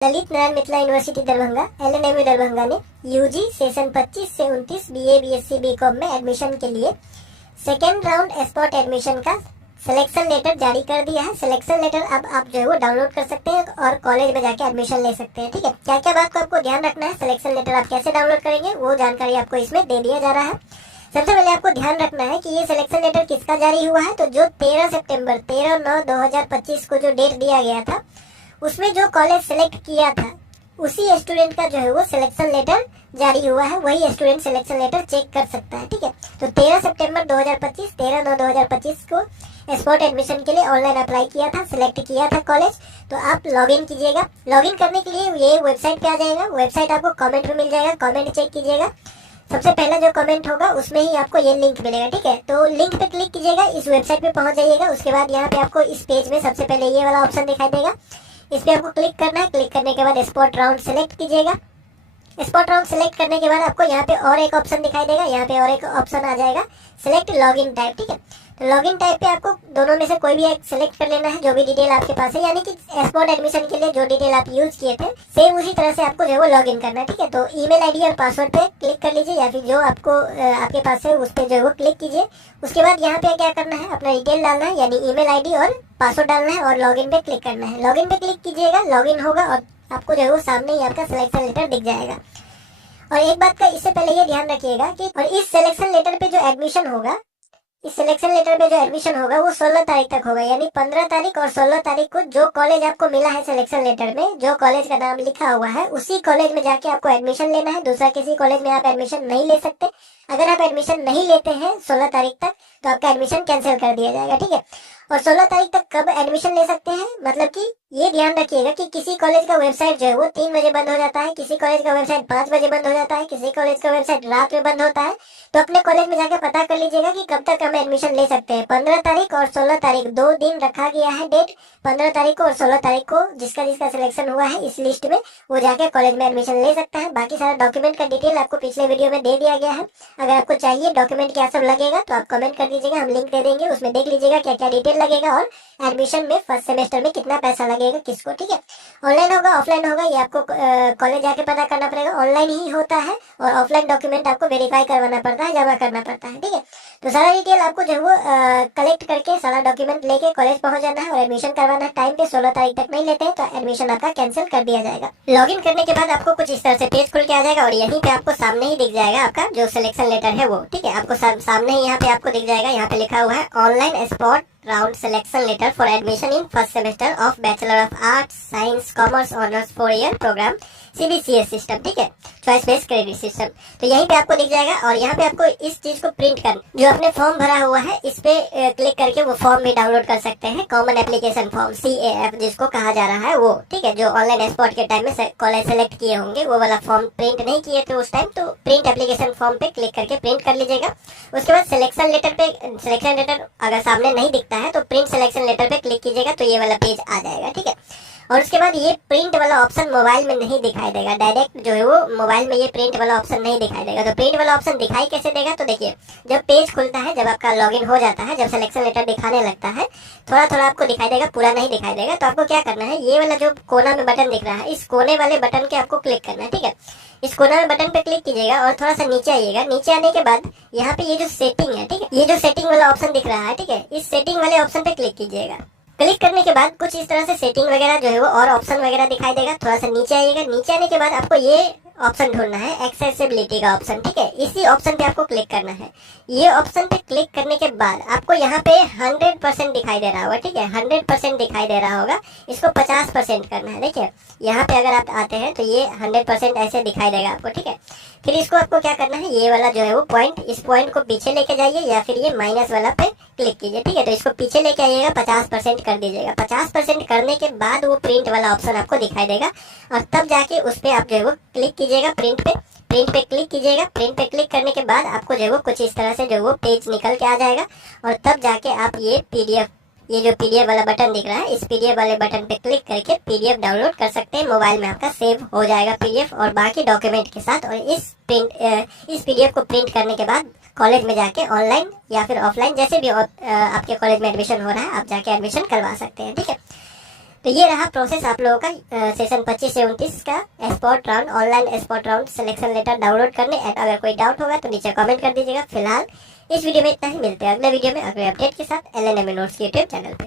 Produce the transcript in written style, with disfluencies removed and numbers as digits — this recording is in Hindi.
ललित नारायण मिथिला यूनिवर्सिटी दरभंगा LNMU दरभंगा ने यूजी सेशन 25 से 29 BA BSc BCom में एडमिशन के लिए सेकेंड राउंड स्पॉट एडमिशन का सिलेक्शन लेटर जारी कर दिया है। सिलेक्शन लेटर अब आप जो है वो डाउनलोड कर सकते हैं और कॉलेज में जाके एडमिशन ले सकते हैं। ठीक है, क्या क्या बात को आपको ध्यान रखना है, सिलेक्शन लेटर आप कैसे डाउनलोड करेंगे वो जानकारी आपको इसमें दे दिया जा रहा है। सबसे पहले आपको ध्यान रखना है कि ये सिलेक्शन लेटर किसका जारी हुआ है। तो जो 13 सितंबर 13/9/2025 को जो डेट दिया गया था उसमें जो कॉलेज सेलेक्ट किया था उसी स्टूडेंट का जो है वो सिलेक्शन लेटर जारी हुआ है। वही स्टूडेंट सिलेक्शन लेटर चेक कर सकता है। ठीक है, तो 13 सितंबर 2025 13/9/2025 को स्पॉट एडमिशन के लिए ऑनलाइन अप्लाई किया था, सिलेक्ट किया था कॉलेज। तो आप लॉगिन कीजिएगा। लॉगिन करने के लिए ये वेबसाइट पे आ जाएगा। वेबसाइट आपको कमेंट में मिल जाएगा, कमेंट चेक कीजिएगा। सबसे पहला जो कमेंट होगा उसमें ही आपको ये लिंक मिलेगा। ठीक है, तो लिंक पे क्लिक कीजिएगा, इस वेबसाइट पे पहुंच जाइएगा। उसके बाद यहाँ पे आपको इस पेज में सबसे पहले ये वाला ऑप्शन दिखाई देगा, इस पे आपको क्लिक करना है। क्लिक करने के बाद स्पॉट राउंड सेलेक्ट कीजिएगा। स्पॉट राउंड सेलेक्ट करने के बाद आपको यहाँ पे और एक ऑप्शन दिखाई देगा, यहाँ पे और एक ऑप्शन आ जाएगा सिलेक्ट लॉगिन टाइप। ठीक है, तो लॉगिन टाइप पे आपको दोनों में से कोई भी एक सिलेक्ट कर लेना है, जो भी डिटेल आपके पास है, यानी कि स्पॉट एडमिशन के लिए जो डिटेल आप यूज किए थे सेम उसी तरह से आपको जो है वो लॉगिन करना है। ठीक है, तो ईमेल आईडी और पासवर्ड पे क्लिक कर लीजिए, या फिर जो आपको आपके पास है उस पर जो है वो क्लिक कीजिए। उसके बाद यहाँ पे क्या करना है, अपना डिटेल डालना है, यानी ईमेल आईडी और पासवर्ड डालना है और लॉगिन पे क्लिक करना है। लॉगिन पे क्लिक कीजिएगा, लॉगिन होगा और आपको जो है वो सामने ही आपका सिलेक्शन लेटर दिख जाएगा। और एक बात का इससे पहले ये ध्यान रखिएगा कि और इस सिलेक्शन लेटर पे जो एडमिशन होगा, इस सिलेक्शन लेटर पे जो एडमिशन होगा वो 16 तारीख तक होगा, यानी 15 तारीख और 16 तारीख को जो कॉलेज आपको मिला है सिलेक्शन लेटर में, जो कॉलेज का नाम लिखा हुआ है उसी कॉलेज में जाके आपको एडमिशन लेना है। दूसरा किसी कॉलेज में आप एडमिशन नहीं ले सकते। अगर आप एडमिशन नहीं लेते हैं 16 तारीख तक तो आपका एडमिशन कैंसिल कर दिया जाएगा। ठीक है, और 16 तारीख तक कब एडमिशन ले सकते हैं, मतलब कि ये ध्यान रखिएगा कि किसी कॉलेज का वेबसाइट जो है वो 3 बजे बंद हो जाता है, किसी कॉलेज का वेबसाइट 5 बजे बंद हो जाता है, किसी कॉलेज का वेबसाइट रात में बंद होता है। तो अपने कॉलेज में जाकर पता कर लीजिएगा कि कब तक हम एडमिशन ले सकते हैं। 15 तारीख और 16 तारीख 2 दिन रखा गया है डेट। 15 तारीख को और 16 तारीख को जिसका जिसका सिलेक्शन हुआ है इस लिस्ट में वो जाके कॉलेज में एडमिशन ले सकता है। बाकी सारा डॉक्यूमेंट का डिटेल आपको पिछले वीडियो में दे दिया गया है। अगर आपको चाहिए डॉक्यूमेंट क्या सब लगेगा तो आप कमेंट कर दीजिएगा, हम लिंक दे देंगे, उसमें देख लीजिएगा क्या क्या डिटेल लगेगा और एडमिशन में फर्स्ट सेमेस्टर में कितना पैसा लगेगा किसको। ठीक है, ऑनलाइन होगा ऑफलाइन होगा ये आपको कॉलेज जाके पता करना पड़ेगा। ऑनलाइन ही होता है और ऑफलाइन डॉक्यूमेंट आपको वेरीफाई करवाना पड़ता है, जमा करना पड़ता है। ठीक है, तो सारा डिटेल आपको जो है वो कलेक्ट करके सारा डॉक्यूमेंट लेके कॉलेज पहुंच जाना है और एडमिशन करवाना है। टाइम पे 16 तारीख तक नहीं लेते हैं तो एडमिशन आपका कैंसिल कर दिया जाएगा। लॉगिन करने के बाद आपको कुछ इस तरह से पेज खुल के आ जाएगा और यहीं पे आपको सामने ही दिख जाएगा आपका जो सिलेक्शन लेटर है वो। ठीक है, आपको सामने ही यहाँ पे आपको दिख जाएगा, यहाँ पे लिखा हुआ है online spot round selection letter for admission in first semester of bachelor of arts science commerce honours 4 year program CBCS system. ठीक है, चॉइस बेस्ड क्रेडिट सिस्टम। तो यहीं पे आपको दिख जाएगा और यहाँ पे आपको इस चीज को प्रिंट करना, जो आपने फॉर्म भरा हुआ है इस पे क्लिक करके वो फॉर्म भी डाउनलोड कर सकते हैं। कॉमन एप्लीकेशन फॉर्म CAF जिसको कहा जा रहा है वो। ठीक है, जो ऑनलाइन स्पॉट के टाइम में कॉलेज सेलेक्ट किए होंगे वो वाला फॉर्म प्रिंट नहीं किए थे उस टाइम, तो प्रिंट एप्लीकेशन फॉर्म पे क्लिक करके प्रिंट कर लीजिएगा। उसके बाद सिलेक्शन लेटर पे, सिलेक्शन लेटर अगर सामने नहीं दिखता है तो प्रिंट सिलेक्शन लेटर पे क्लिक कीजिएगा तो ये वाला पेज आ जाएगा। ठीक है, और उसके बाद ये प्रिंट वाला ऑप्शन मोबाइल में नहीं दिखाई देगा, डायरेक्ट जो है वो मोबाइल में ये प्रिंट वाला ऑप्शन नहीं दिखाई देगा। तो प्रिंट वाला ऑप्शन दिखाई कैसे देगा, तो देखिए जब पेज खुलता है, जब आपका लॉगिन हो जाता है, जब सिलेक्शन लेटर दिखाने लगता है, थोड़ा थोड़ा आपको दिखाई देगा, पूरा नहीं दिखाई देगा। तो आपको क्या करना है, ये वाला जो कोना में बटन दिख रहा है इस कोने वाले बटन के आपको क्लिक करना है। ठीक है, इस कोना में बटन पे क्लिक कीजिएगा और थोड़ा सा नीचे आइएगा। नीचे आने के बाद यहाँ पे ये जो सेटिंग है, ठीक है, ये जो सेटिंग वाला ऑप्शन दिख रहा है, ठीक है, इस सेटिंग वाले ऑप्शन पे क्लिक कीजिएगा। क्लिक करने के बाद कुछ इस तरह से सेटिंग वगैरह जो है वो और ऑप्शन वगैरह दिखाई देगा। थोड़ा सा नीचे आइएगा। नीचे आने के बाद आपको ये ऑप्शन ढूंढना है एक्सेसिबिलिटी का ऑप्शन। ठीक है, इसी ऑप्शन पे आपको क्लिक करना है। ये ऑप्शन पे क्लिक करने के बाद आपको यहाँ पे 100% दिखाई दे रहा होगा। ठीक है, 100% दिखाई दे रहा होगा, इसको 50% करना है। देखिए यहाँ पे अगर आप आते हैं तो ये 100% ऐसे दिखाई देगा आपको। ठीक है, फिर इसको आपको क्या करना है, ये वाला जो है वो पॉइंट, इस पॉइंट को पीछे लेके जाइए या फिर ये माइनस वाला पे क्लिक कीजिए। ठीक है, तो इसको पीछे लेके आइएगा, 50% कर दीजिएगा। 50% करने के बाद वो प्रिंट वाला ऑप्शन आपको दिखाई देगा और तब जाके उस पर आप जो है वो क्लिक कीजिएगा प्रिंट पे। प्रिंट पे क्लिक कीजिएगा। प्रिंट पे क्लिक करने के बाद आपको जो है वो कुछ इस तरह से जो वो पेज निकल के आ जाएगा और तब जाके आप ये PDF, ये जो PDF वाला बटन दिख रहा है इस PDF वाले बटन पे क्लिक करके PDF डाउनलोड कर सकते हैं। मोबाइल में आपका सेव हो जाएगा PDF और बाकी डॉक्यूमेंट के साथ। और इस PDF को प्रिंट करने के बाद कॉलेज में जाके ऑनलाइन या फिर ऑफलाइन जैसे भी आपके कॉलेज में एडमिशन हो रहा है आप जाके एडमिशन करवा सकते हैं। ठीक है, तो ये रहा प्रोसेस आप लोगों का सेशन 25 से 29 का spot round, online spot round selection letter download करने। एंड अगर कोई डाउट होगा तो नीचे कमेंट कर दीजिएगा। फिलहाल इस वीडियो में इतना ही, मिलते हैं अगले वीडियो में अगले अपडेट के साथ LNMA नोट्स के यूट्यूब चैनल पे।